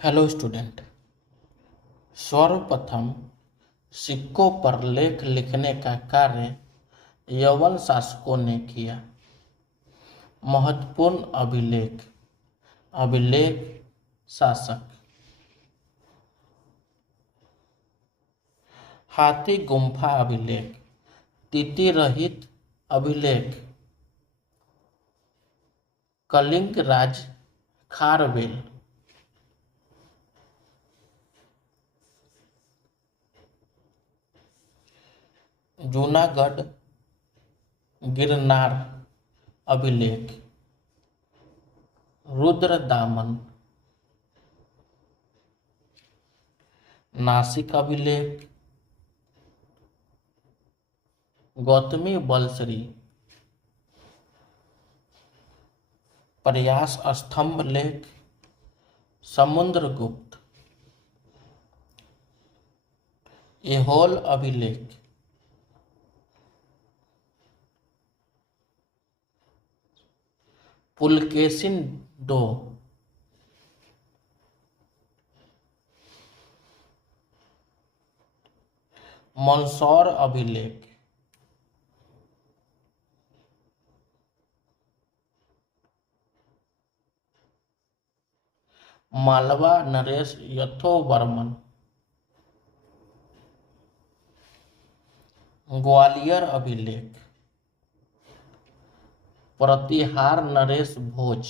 Hello student. सर्वप्रथम सिक्कों पर लेख लिखने का कार्य यवन शासकों ने किया। महत्वपूर्ण अभिलेख। अभिलेख शासक। हाथी गुम्फा अभिलेख। तिथि रहित अभिलेख। कलिंग राज खारवेल। जूनागढ़ गिरनार अभिलेख। रुद्रदामन। नासिक अभिलेख। गौतमी बलश्री। प्रयास स्तंभ लेख। समुद्रगुप्त। ऐहोल अभिलेख। पुलकेशिन II। मंदसौर अभिलेख। मालवा नरेश यशोवर्मन। ग्वालियर अभिलेख। प्रतिहार नरेश भोज।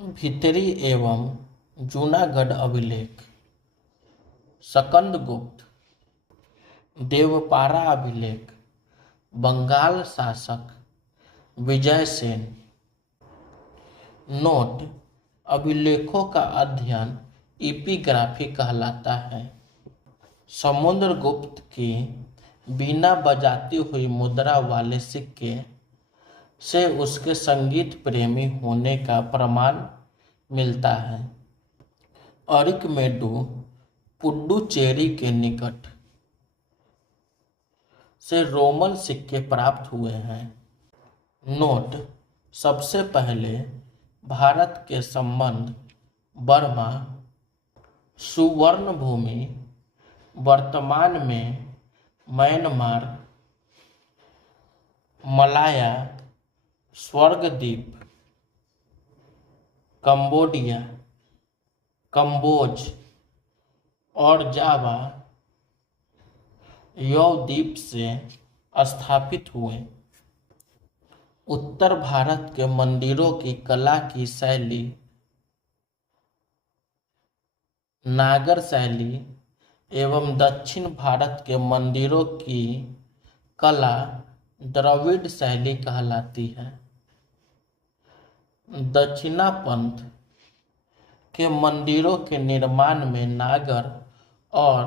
भितरी एवं जूनागढ़ अभिलेख। सकंदगुप्त। देवपारा अभिलेख। बंगाल शासक विजयसेन। नोट: अभिलेखों का अध्ययन एपिग्राफी कहलाता है। समुद्रगुप्त की बीना बजाती हुई मुद्रा वाले सिक्के से उसके संगीत प्रेमी होने का प्रमाण मिलता है। अरिकमेडु पुडुचेरी के निकट से रोमन सिक्के प्राप्त हुए हैं। नोट: सबसे पहले भारत के संबंध बर्मा, सुवर्णभूमि, वर्तमान में म्यांमार, मलाया, स्वर्गद्वीप, कंबोडिया, कंबोज और जावा द्वीप से स्थापित हुए। उत्तर भारत के मंदिरों की कला की शैली नागर शैली एवं दक्षिण भारत के मंदिरों की कला द्रविड़ शैली कहलाती है। दक्षिणापंथ के मंदिरों के निर्माण में नागर और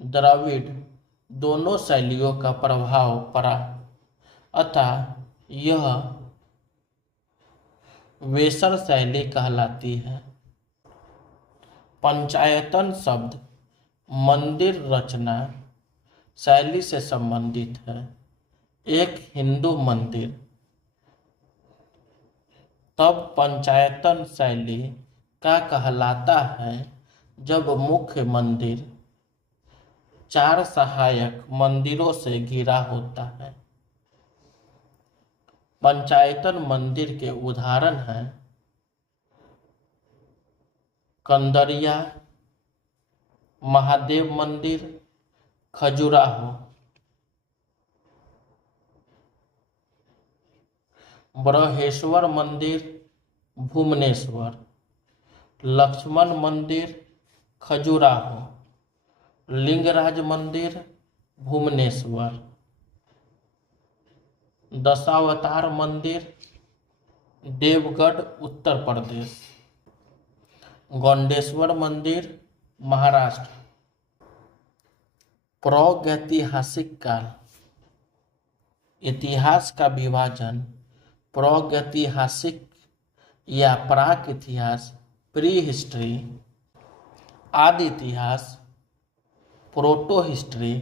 द्रविड़ दोनों शैलियों का प्रभाव पड़ा, अतः यह वेसर शैली कहलाती है। पंचायतन शब्द मंदिर रचना शैली से संबंधित है। एक हिंदू मंदिर तब पंचायतन शैली का कहलाता है जब मुख्य मंदिर 4 सहायक मंदिरों से घिरा होता है। पंचायतन मंदिर के उदाहरण हैं कंदरिया महादेव मंदिर, खजुराहो। बृहेश्वर मंदिर, भुवनेश्वर। लक्ष्मण मंदिर, खजुराहो। लिंगराज मंदिर, भुवनेश्वर। दशावतार मंदिर, देवगढ़, उत्तर प्रदेश। गौंडेश्वर मंदिर, महाराष्ट्र। प्रागैतिहासिक काल। इतिहास का विभाजन प्रागैतिहासिक या प्राक इतिहास, प्री हिस्ट्री, आदि इतिहास, प्रोटो हिस्ट्री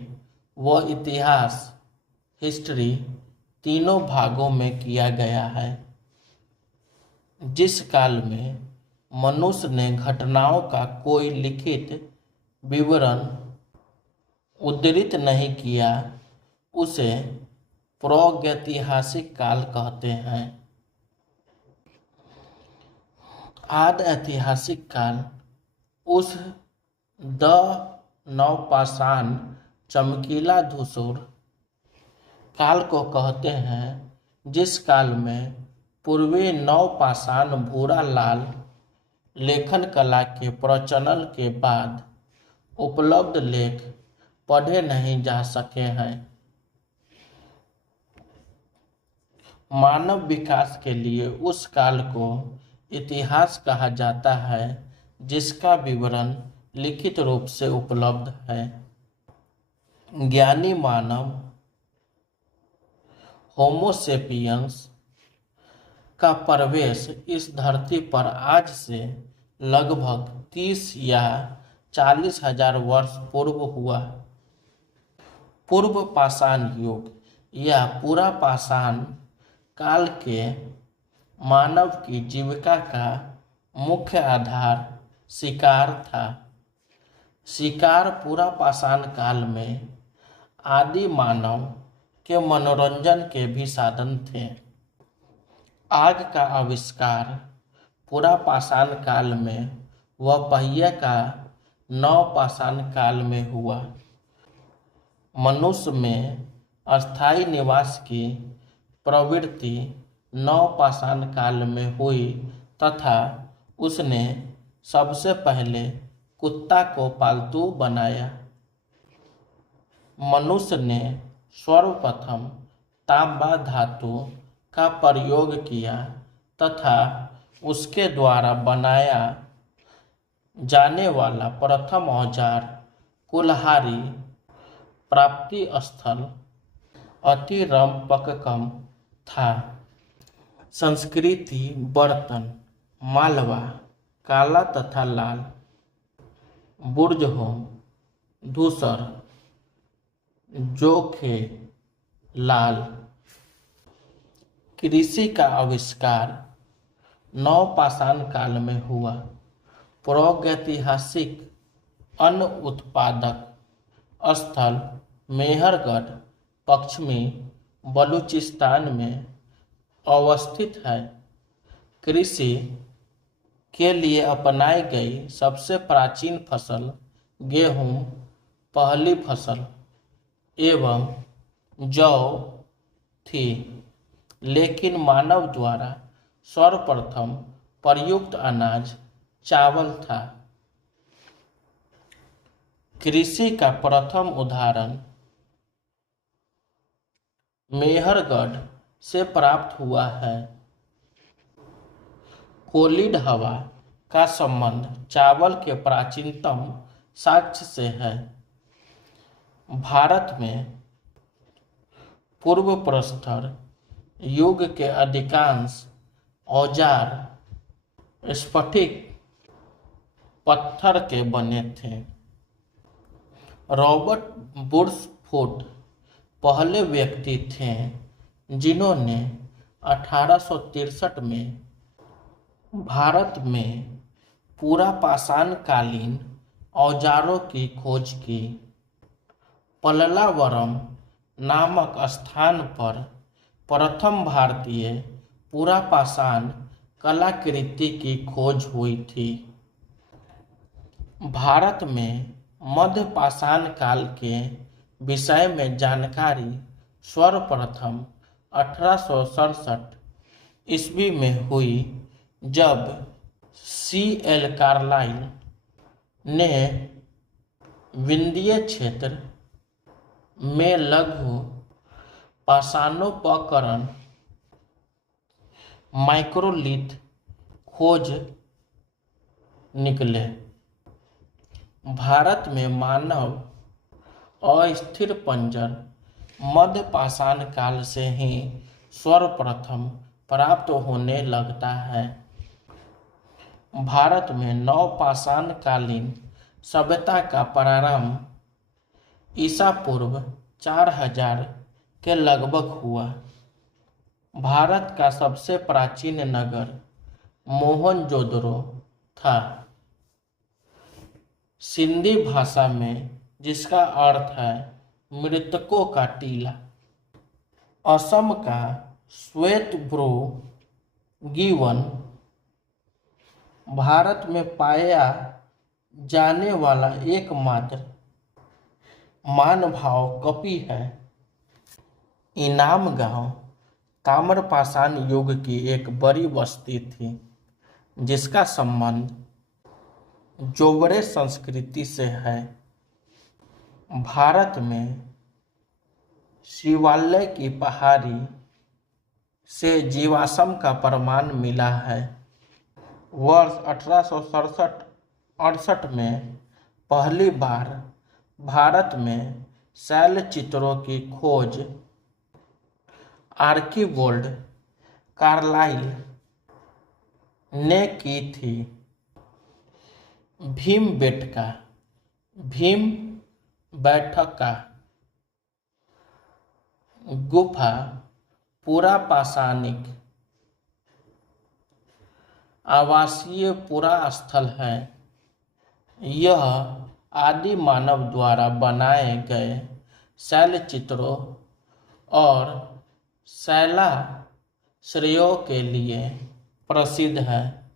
व इतिहास, हिस्ट्री तीनों भागों में किया गया है। जिस काल में मनुष्य ने घटनाओं का कोई लिखित विवरण उद्धृत नहीं किया, उसे प्रागैतिहासिक काल कहते हैं। आदि ऐतिहासिक काल उस द नवपाषाण चमकीला धूसर काल को कहते हैं जिस काल में पूर्वी नवपाषाण भूरा लाल लेखन कला के प्रचलन के बाद उपलब्ध लेख पढ़े नहीं जा सके हैं। मानव विकास के लिए उस काल को इतिहास कहा जाता है जिसका विवरण लिखित रूप से उपलब्ध है। ज्ञानी मानव होमो सेपियंस का प्रवेश इस धरती पर आज से लगभग 30 या 40 हजार वर्ष पूर्व हुआ। पूर्व पाषाण युग या पूरा पाषाण काल के मानव की जीविका का मुख्य आधार शिकार था। शिकार पूरा पाषाण काल में आदि मानव के मनोरंजन के भी साधन थे। आग का आविष्कार पूरा पाषाण काल में व पहिए का नवपाषाण काल में हुआ। मनुष्य में अस्थायी निवास की प्रवृत्ति नवपाषाण काल में हुई तथा उसने सबसे पहले कुत्ता को पालतू बनाया। मनुष्य ने सर्वप्रथम तांबा धातु का प्रयोग किया तथा उसके द्वारा बनाया जाने वाला प्रथम औजार कुल्हाड़ी प्राप्ति स्थल अतिरंपकम था। संस्कृति बर्तन मालवा काला तथा लाल, बुर्जहोम धूसर, जोखे लाल। कृषि का आविष्कार नवपाषाण काल में हुआ। प्रागैतिहासिक अन्न उत्पादक स्थल मेहरगढ़ पश्चिमी बलूचिस्तान में अवस्थित है। कृषि के लिए अपनाई गई सबसे प्राचीन फसल गेहूं, पहली फसल एवं जौ थी, लेकिन मानव द्वारा सर्वप्रथम प्रयुक्त अनाज चावल था। कृषि का प्रथम उदाहरण मेहरगढ़ से प्राप्त हुआ है। कोलिड हवा का संबंध चावल के प्राचीनतम साक्ष्य से है। भारत में पूर्व प्रस्तर युग के अधिकांश औजार स्फटिक पत्थर के बने थे। रॉबर्ट वुड्सफुट पहले व्यक्ति थे जिन्होंने 1863 में भारत में पूरा पाषाण कालीन औजारों की खोज की। पल्लावरम नामक स्थान पर प्रथम भारतीय पूरा पाषाण कलाकृति की खोज हुई थी। भारत में मध्य पाषाण काल के विषय में जानकारी सर्वप्रथम 1867 ईस्वी में हुई जब C.L. कार्लाइल ने विंध्य क्षेत्र में लघु पाषाणोपकरण माइक्रोलिथ खोज निकले। भारत में मानव अस्थिर पंजर मध्य पाषाण काल से ही सर्वप्रथम प्राप्त होने लगता है। भारत में नवपाषाण कालीन सभ्यता का प्रारंभ ईसा पूर्व 4000 के लगभग हुआ। भारत का सबसे प्राचीन नगर मोहनजोदड़ो था। सिंधी भाषा में जिसका अर्थ है मृतकों का टीला। असम का श्वेतब्रू गिवन भारत में पाया जाने वाला एकमात्र मानभाव कपि है। इनाम गांव ताम्रपाषाण युग की एक बड़ी बस्ती थी जिसका संबंध जोगड़े संस्कृति से है। भारत में शिवालय की पहाड़ी से जीवाश्म का प्रमाण मिला है। वर्ष 1867-68 में पहली बार भारत में शैल चित्रों की खोज आर्कीवोल्ड कार्लाइल ने की थी। भीमबेटका गुफा पुरापाषाणिक आवासीय पुरा स्थल है। यह आदि मानव द्वारा बनाए गए शैल चित्रों और शैलाश्रयों के लिए प्रसिद्ध है।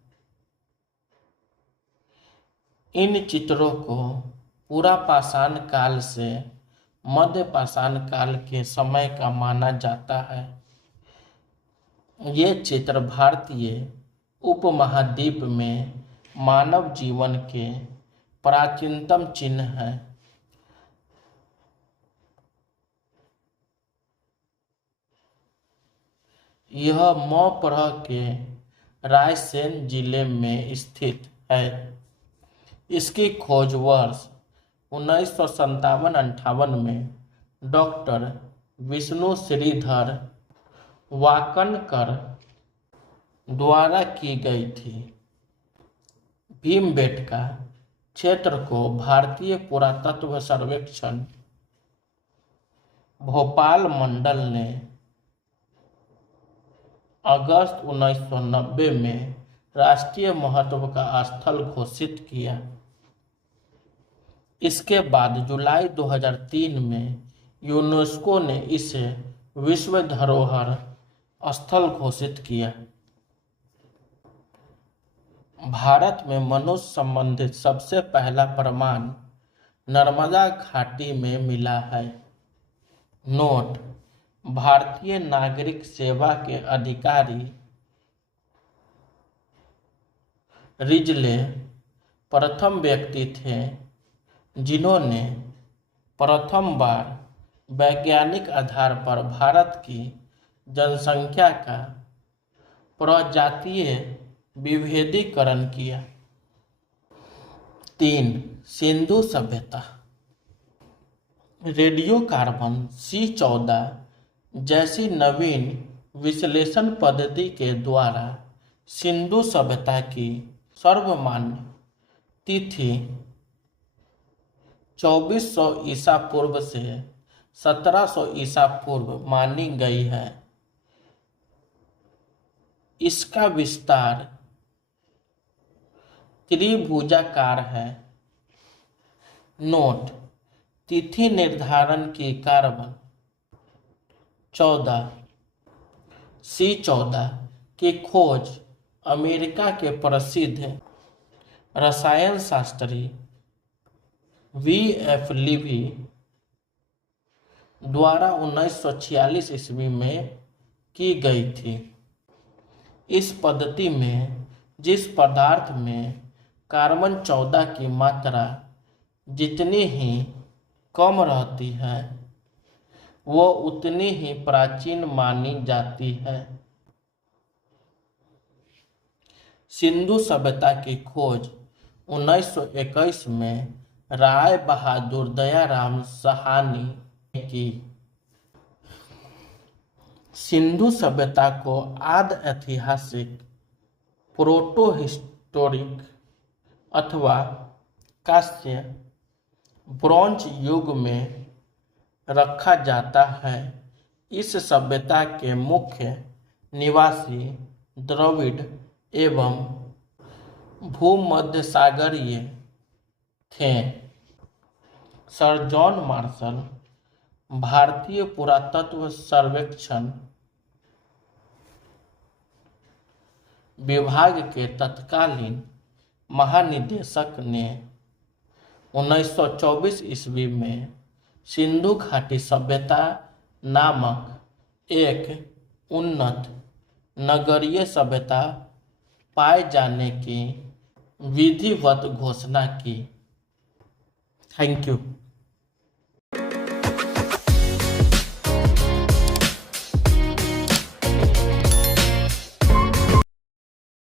इन चित्रों को पुरापाषाण काल से मध्य पाषाण काल के समय का माना जाता है। ये चित्र भारतीय उपमहाद्वीप में मानव जीवन के प्राचीनतम चिन्ह हैं। यह मौप्रह के रायसेन जिले में स्थित है। इसकी खोज वर्ष 1957-58 में डॉक्टर विष्णु श्रीधर वाकनकर द्वारा की गई थी। भीमबेटका क्षेत्र को भारतीय पुरातत्व सर्वेक्षण भोपाल मंडल ने अगस्त 1990 में राष्ट्रीय महत्व का स्थल घोषित किया। इसके बाद जुलाई 2003 में यूनेस्को ने इसे विश्व धरोहर स्थल घोषित किया। भारत में मनुष्य संबंधित सबसे पहला प्रमाण नर्मदा घाटी में मिला है। नोट: भारतीय नागरिक सेवा के अधिकारी रिजले प्रथम व्यक्ति थे जिन्होंने प्रथम बार वैज्ञानिक आधार पर भारत की जनसंख्या का प्रजातीय विभेदीकरण किया। 3. सिंधु सभ्यता। रेडियो कार्बन C14 जैसी नवीन विश्लेषण पद्धति के द्वारा सिंधु सभ्यता की सर्वमान्य तिथि 2400 ईसा पूर्व से 1700 ईसा पूर्व मानी गई है। इसका विस्तार त्रिभुजाकार है। नोट: तिथि निर्धारण की कार्बन 14 C14 की खोज अमेरिका के प्रसिद्ध रसायन शास्त्री V.F. लीवी द्वारा 1946 ईस्वी में की गई थी। इस पद्धति में जिस पदार्थ में कार्बन 14 की मात्रा जितनी ही कम रहती है वो उतनी ही प्राचीन मानी जाती है। सिंधु सभ्यता की खोज 1921 में राय बहादुर दयाराम साहनी ने की। सिंधु सभ्यता को आदि ऐतिहासिक, प्रोटोहिस्टोरिक अथवा कांस्य ब्रोंज युग में रखा जाता है। इस सभ्यता के मुख्य निवासी द्रविड़ एवं भूमध्य सागरीय थे। सर जॉन मार्शल भारतीय पुरातत्व सर्वेक्षण विभाग के तत्कालीन महानिदेशक ने 1924 ईस्वी में सिंधु घाटी सभ्यता नामक एक उन्नत नगरीय सभ्यता पाए जाने की विधिवत घोषणा की। Thank you.